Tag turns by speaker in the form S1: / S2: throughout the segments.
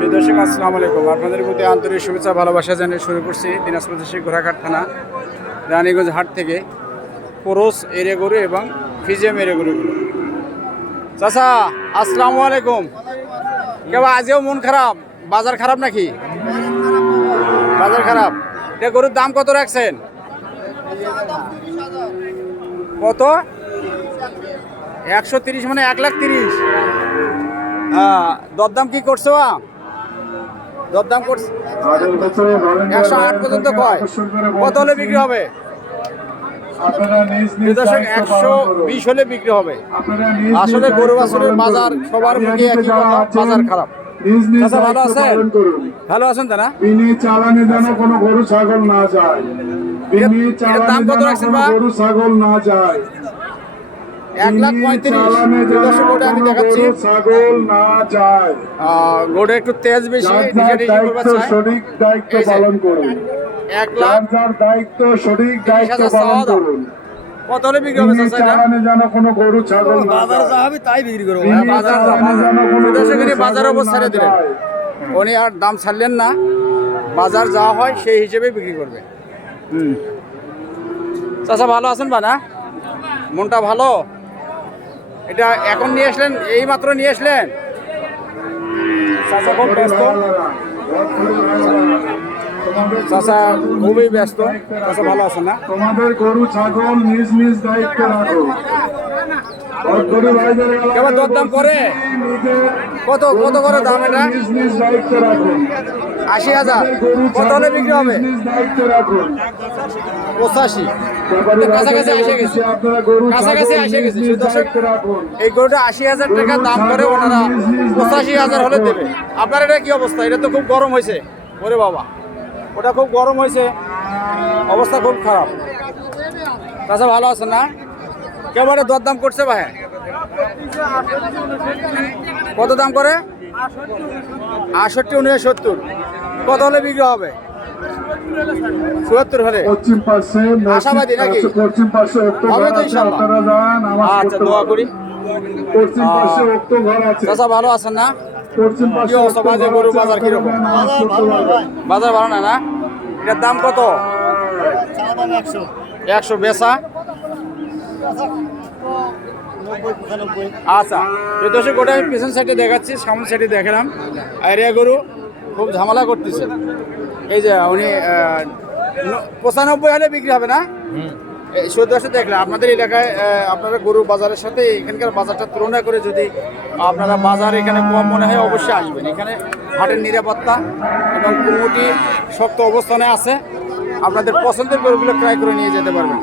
S1: প্রিয় দর্শক, আসসালামু আলাইকুম। আপনাদের প্রতি আন্তরিক শুভেচ্ছা, ভালোবাসা জানিয়ে শুরু করছি দিনাজপুর দেশের ঘোড়াঘাট থানা, রানীগঞ্জ হাট থেকে পোরস এরে গরু এবং ফিজিয়াম এরে গরুগুলো চাচা, আসসালামু আলাইকুম। কেবা আজও মন খারাপ? বাজার খারাপ নাকি? বাজার খারাপ। এটা গরুর দাম কত রাখছেন? কত? একশো তিরিশ মানে এক লাখ তিরিশ। দরদাম কি করছ দরদাম করছে। একশো আট পর্যন্ত কয়? কত হলে বিক্রি হবে? দর্শক একশো বিশ হলে বিক্রি হবে। আসলে গরু বাছুরের বাজার সবার মুখে একই কথা বাজার খারাপ। ভালো আছেন? ভালো আছেন তা না?
S2: বিনি চালানে যেন কোনো গরু ছাগল না যায়। বিনি
S1: দাম
S2: চালানে
S1: কত
S2: যেন
S1: রাখছেন
S2: কোনো গরু ছাগল না যায়।
S1: এক লাখ পঁয়ত্রিশ দর্শক ওটা আমি দেখাচ্ছি।
S2: গরু ছাগল না যায়।
S1: আহ, একটু তেজ বেশি
S2: সঠিক দায়িত্ব
S1: এই যে,
S2: পালন করুন।
S1: এক লাখ
S2: যার দায়িত্ব সঠিক দায়িত্ব পালন করুন।
S1: কত হলে বিক্রি হবে
S2: যেন কোনো গরু ছাগল যায়।
S3: হবে তাই বিক্রি করব।
S1: হ্যাঁ, বাজার যা, বাজার। বাজার অবস্থা ছেড়ে দিলেন। উনি আর দাম ছাড়লেন না। বাজার যা হয় সেই হিসেবে বিক্রি করবে। হুম। চাচা ভালো আছেন বা না মনটা ভালো? এটা এখন নিয়ে আসলেন এই মাত্র নিয়ে আসলেন। চাচা খুব ব্যস্ত। চাচা খুবই ব্যস্ত। চাচা ভালো আছেন না?
S2: তোমাদের গরু ছাগল নিজ নিজ দায়িত্বে রাখো।
S1: কেমন দরদাম করে? কত কত করে দাম এটা? আশি হাজার। কত হলে বিক্রি হবে? পঁচাশি। কাছাকাছি এসে গেছে। কাছাকাছি এসে গেছে, দর্শক- এই গরুটা আশি হাজার টাকা দাম করে ওনারা পঁচাশি হাজার হলে দেবে। আপনার এটা কি অবস্থা? এটা তো খুব গরম হয়েছে। ওরে বাবা। ওটা খুব গরম হয়েছে। অবস্থা খুব খারাপ। তাছাড়া ভালো আছেন না? কেবারে দরদাম করছে ভাই? কত দাম করে? আষট্টি উনিশ সত্তর। কত হলে বিক্রি হবে? চুয়াত্তর হলে।
S2: পশ্চিম পাশে
S1: আশাবাদী নাকি?
S2: পশ্চিম পাশে। আপনারা যান
S1: আচ্ছা দোয়া করি।
S2: পশ্চিম পাশে উক্ত ঘর আছে।
S1: চাচা ভালো আছেন না?
S2: পশ্চিম পাশে
S1: গরু বাজার কীরকম? বাজার ভালো না না? এটার দাম কত? একশো বেচা। আচ্ছা গোটা আমি পেছন সাইডে দেখাচ্ছি সামন সাইডে দেখালাম। আইরিয়া গরু খুব ঝামেলা করতেছে। এই যে উনি পঁচানব্বই হলে বিক্রি হবে না? চোদ্দ দশে দেখলাম আপনাদের এলাকায় আপনারা গরু বাজারের সাথে এখানকার বাজারটা তুলনা করে যদি আপনারা বাজার এখানে কম মনে হয় অবশ্যই আসবেন। এখানে হাটের নিরাপত্তা এবং কুমুটি শক্ত অবস্থানে আছে। আপনাদের পছন্দের গরুগুলো ক্রয় করে নিয়ে যেতে পারবেন।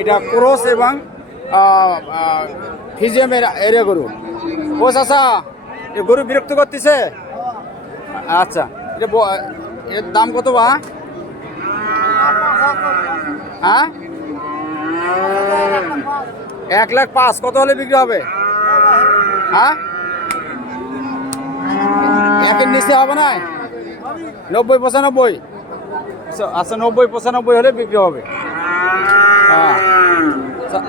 S1: এটা ক্রস এবং ফিজিয়ামের এরিয়া গরু। ও চাষা গরু বিরক্ত করতেছে? আচ্ছা এটা এর দাম কত বা? হ্যাঁ? এক লাখ পাঁচ কত হলে বিক্রি হবে? হ্যাঁ? একের নিচে হবে না? নব্বই পঁচানব্বই। আচ্ছা, আচ্ছা নব্বই পঁচানব্বই হলে বিক্রি হবে। হ্যাঁ। চা-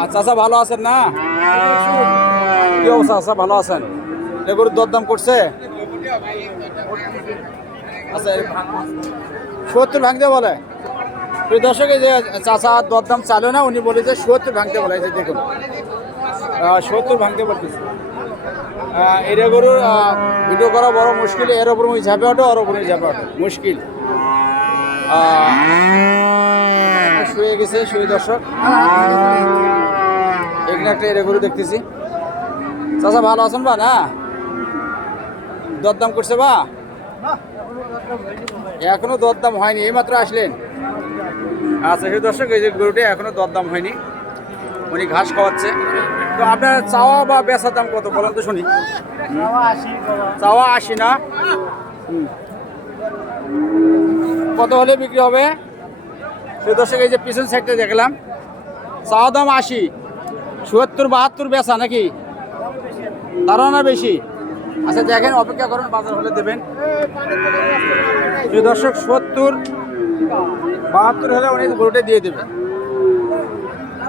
S1: আচ্ছা আচ্ছা ভালো আছেন না? কি অবস্থা? আচ্ছা ভালো আছেন। এগুলোর দরদাম করছে? আচ্ছা সত্তর ভাঙতে বলে। প্রিয় দর্শক, এই যে চাচা দরদাম চালু না, উনি বলে যে সত্তর ভাঙতে বলে যে দেখুন। সত্তর ভাঙতে বলতেছে। এটা গরুর ভিডিও করা বড় মুশকিল, এর ওপর মুই ঝাঁপে ওঠো ওর ওপর ঝাঁপে ওঠো মুশকিল। শুয়ে গেছে, শুয়ে দর্শক। এখানে একটা এরে গরু দেখতেছি। চাচা ভালো আছেন বা না? দরদাম করছে বা? এখনও দরদাম হয়নি এইমাত্র আসলেন। আচ্ছা সেই দর্শক এই যে গরুটি এখনও দরদাম হয়নি উনি ঘাস খাওয়াচ্ছে। তো আপনার চাওয়া বা বেচার দাম কত বলেন তো শুনি। চাওয়া আশি না? কত হলে বিক্রি হবে? সেই দর্শক এই যে পিছন সাইডটা দেখলাম চাওয়া দাম আশি চুয়াত্তর বাহাত্তর বেচা নাকি? ধারণা বেশি। আচ্ছা দেখেন, অপেক্ষা করুন, বাজার হলে দেবেন। প্রিয় দর্শক, সত্তর, বাহাত্তর হলে উনি গরুটা দিয়ে দেবেন।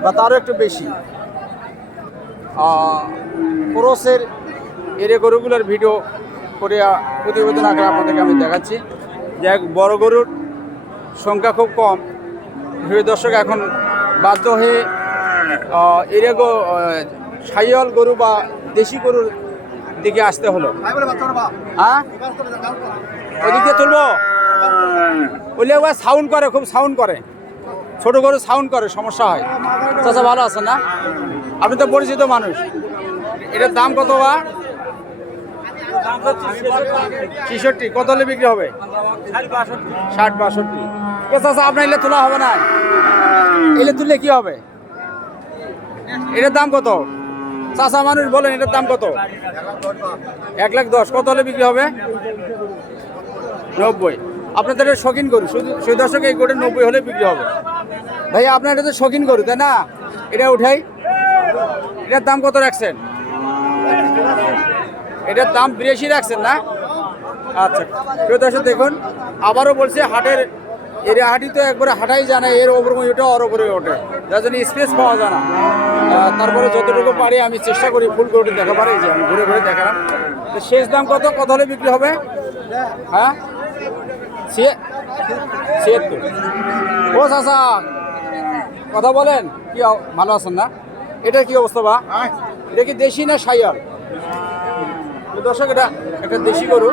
S1: বা তারও একটু বেশি। ক্রসের এরে গরুগুলোর ভিডিও করে প্রতিবেদন আকারে আপনাদেরকে আমি দেখাচ্ছি। যে এক বড় গরুর সংখ্যা খুব কম। প্রিয় দর্শক, এখন বাধ্য হয়ে গো সাইয়াল গরু বা দেশি গরুর দিকে আসতে হলো। হ্যাঁ? ওদিক দিয়ে তুলবো? ওইলে ওরা সাউন্ড করে খুব সাউন্ড করে। ছোট গরু সাউন্ড করে সমস্যা হয়। চাচা ভালো আছেন না? আপনি তো পরিচিত মানুষ। এটার দাম কত বা? ছেষট্টি। কত হলে বিক্রি হবে? ষাট বাষট্টি। চাচা আপনার এলে তোলা হবে না। এলে তুললে কি হবে? এটার দাম কত? চাচা মানুষ বলেন, এটার দাম কত? এক লাখ দশ। কত হলে বিক্রি হবে? নব্বই। আপনাদের শৌখিন গরু। শুধু শুধু দর্শক, এই গরুটা নব্বই হলে বিক্রি হবে। ভাইয়া, আপনার এটা তো শৌখিন গরু, তাই না? এটা উঠাই। এটার দাম কত রাখছেন? এটার দাম বিরাশি রাখছেন না? আচ্ছা। প্রিয় দর্শক, দেখুন, আবারও বলছে, হাটের এর হাঁটি তো একবারে হাঁটাই যায় না এর ওপর ওঠে ওর ওপরে ওঠে। যার জন্য স্পেস পাওয়া যায় না। তারপরে যতটুকু পারি আমি চেষ্টা করি ফুল গরুটি দেখাবার, এই যে আমি ঘুরে ঘুরে দেখালাম। শেষ দাম কত? কত হলে বিক্রি হবে? হ্যাঁ? ও চাচা, কথা বলেন। কি ভালো আছেন না? এটা কি অবস্থা বা? এটা কি দেশি না সাইয়াল? তো দর্শক, এটা একটা দেশি গরু।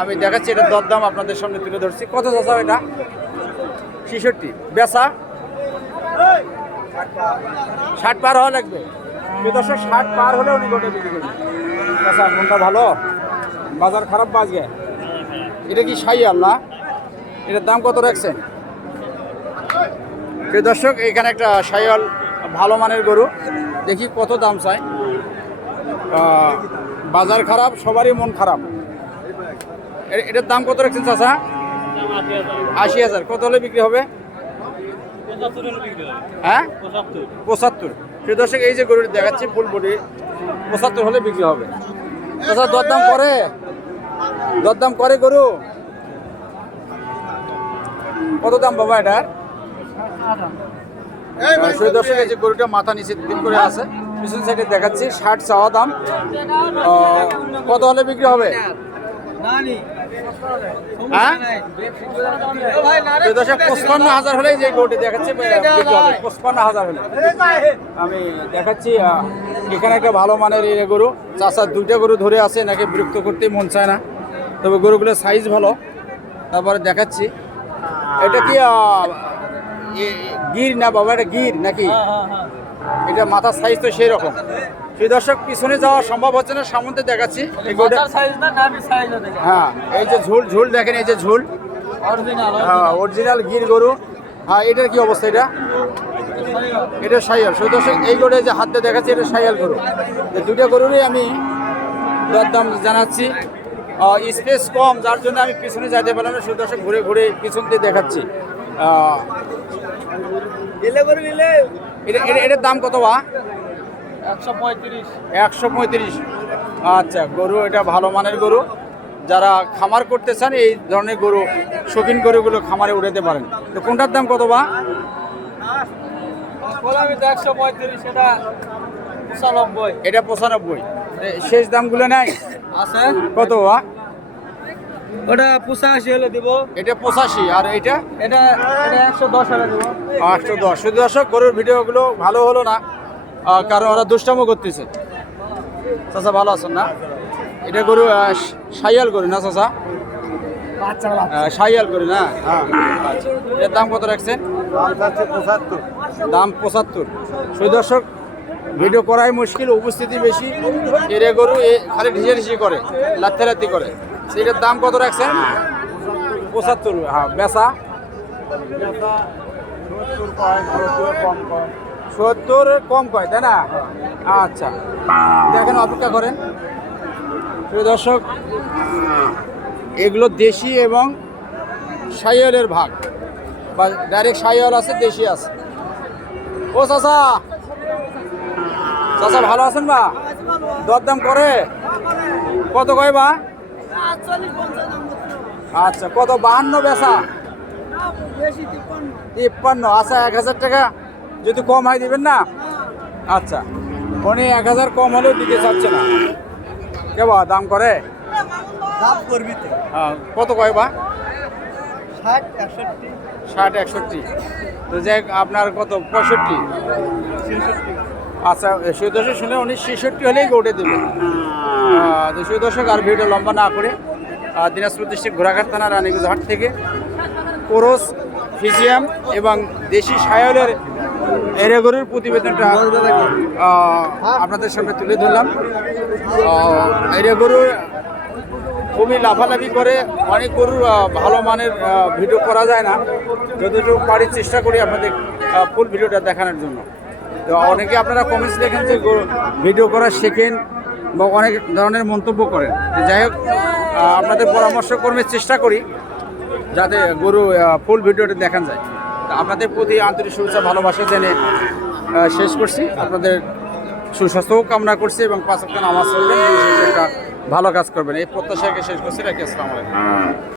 S1: আমি দেখাচ্ছি এটা দরদাম আপনাদের সামনে তুলে ধরছি। কত চাচা এটা? ছেষট্টি। বেচা? ষাট পার হওয়া লাগবে। তো দর্শক ষাট পার হলে উনি গোটা বিক্রি করবেন চাচা কোনটা ভালো? বাজার খারাপ বাজবে এটা কি সাইয়াল না? এটার দাম কত রাখছেন? প্রিয় দর্শক এখানে একটা সাইয়াল ভালো মানের গরু। দেখি কত দাম চাই। বাজার খারাপ সবারই মন খারাপ। এটার দাম কত রাখছেন চাচা? আশি হাজার। কত হলে বিক্রি হবে? হ্যাঁ? পঁচাত্তর। প্রিয় দর্শক এই যে গরুটি দেখাচ্ছি ফুল বডি পঁচাত্তর হলে বিক্রি হবে। চাচা দরদাম করে? দরদাম করে গরু? কত দাম বাবা এটার? সেই দর্শক এই যে গরুটা মাথা নিচে দিন করে আছে পিছন সাইডে দেখাচ্ছি ষাট চাওয়া দাম। আহ, কত হলে বিক্রি হবে? হ্যাঁ হাজার হলে যে গরুটি দেখাচ্ছি পঁচপান্ন হাজার হলে। আমি দেখাচ্ছি এখানে একটা ভালো মানের এই গরু। চাষার দুইটা গরু ধরে আছে নাকি বিরক্ত করতেই মন চায় না। তবে গরুগুলোর সাইজ ভালো। তারপরে দেখাচ্ছি। এটা কি গির না বাবা, এটা গির নাকি? এটা মাথার সাইজ তো সেই রকম। সেই দর্শক পিছনে যাওয়া সম্ভব হচ্ছে না সামনে দেখাচ্ছি। হ্যাঁ এই যে ঝুল ঝুল দেখেন এই যে ঝুল। হ্যাঁ অরিজিনাল গির গরু। হ্যাঁ এটার কি অবস্থা এটা? এটা সাইয়াল। সেই দর্শক এই গরু যে হাতে দেখাচ্ছি এটা সাইয়াল গরু। দুটো গরুরই আমি দরদাম জানাচ্ছি। স্পেস কম যার জন্য আমি পিছনে যাইতে পারলাম না। সেই দর্শক ঘুরে ঘুরে পিছন দিয়ে দেখাচ্ছি। এটা এটা- এটার দাম কত বা? একশো পঁয়ত্রিশ। আচ্ছা গরু এটা ভালো মানের গরু। যারা খামার করতে চান এই ধরনের গরু শৌখিন গরুগুলো খামারে উঠাতে পারেন। তো কোনটার দাম কত বা?
S3: একশো পঁয়ত্রিশ এটা পঁচানব্বই।
S1: এটা পঁচানব্বই। শেষ দামগুলো নাই?
S3: আছে।
S1: কত বা?
S3: ওটা পঁচাশি হলে দিব।
S1: এটা পঁচাশি আর এটা
S3: এটা এটা একশো দশ হলে দিব।
S1: আটশো দশ। শুধু দর্শক গরুর ভিডিওগুলো ভালো হলো না কারণ ওরা দুষ্টামো করতেছে। চাচা ভালো আছেন না? এটা গরু সাইয়াল গরু না চাচা? সাইয়াল গরু না? হ্যাঁ। আচ্ছা। এর দাম কত রাখছেন? দাম পঁচাত্তর। সেই দর্শক ভিডিও করাই মুশকিল উপস্থিতি বেশি। এরে গরু এ খালি ঢিসে ঢিসি করে লাথে লাথি করে। সেটার দাম কত রাখছেন? পঁচাত্তর হ্যাঁ বেচা? সত্তর কম কয়। তাই না? আচ্ছা। দেখেন, অপেক্ষা করেন। প্রিয় দর্শক, এগুলো দেশি এবং সাইয়ালের ভাগ। বা ডাইরেক্ট সাইয়াল আছে, দেশি আছে। ও চাচা! চাচা, ভালো আছেন বা? দরদাম করে? কত কয় বা? আচ্ছা কত বাহান্ন বেচা? তিপ্পান্ন আচ্ছা এক হাজার টাকা যদি কম হয় দিবেন না? আচ্ছা উনি এক হাজার কম হলেও দিতে চাচ্ছে না। কেবা দাম করে?
S3: দাম করবি
S1: কত কয় বা?
S3: ষাট একষট্টি।
S1: ষাট একষট্টি। তো যাই আপনার কত? পঁয়ষট্টি? আচ্ছা সেই দর্শক শুনে উনি ছেষট্টি হলেই গৌটে দেবে। তো সেই দর্শক আর ভিডিও লম্বা না করে দিনাজপুর ডিস্ট্রিক্ট ঘোড়াঘাট থানা রানীগঞ্জ হাট থেকে কোরস, ফিজিয়াম এবং দেশি সায়লের এরিয়া গরুর প্রতিবেদনটা আপনাদের সামনে তুলে ধরলাম। এরিয়া গরু খুবই লাফালাফি করে, অনেক গরুর ভালো মানের ভিডিও করা যায় না। যতটুকু পারি চেষ্টা করি আপনাদের ফুল ভিডিওটা দেখানোর জন্য। তো অনেকে আপনারা কমেন্টস দেখেন যে ভিডিও করা শেখেন বা অনেক ধরনের মন্তব্য করেন। যাই হোক আপনাদের পরামর্শ কর্মের চেষ্টা করি। যাতে গরু ফুল ভিডিওটা দেখান যায়। তা আপনাদের প্রতি আন্তরিক শুভেচ্ছা, ভালোবাসা জেনে শেষ করছি। আপনাদের সুস্বাস্থ্যও কামনা করছি এবং পাঁচ আমার পড়বেন। একটা ভালো কাজ করবেন। এই প্রত্যাশাকে শেষ করছি। রাখি, আসসালামু আলাইকুম।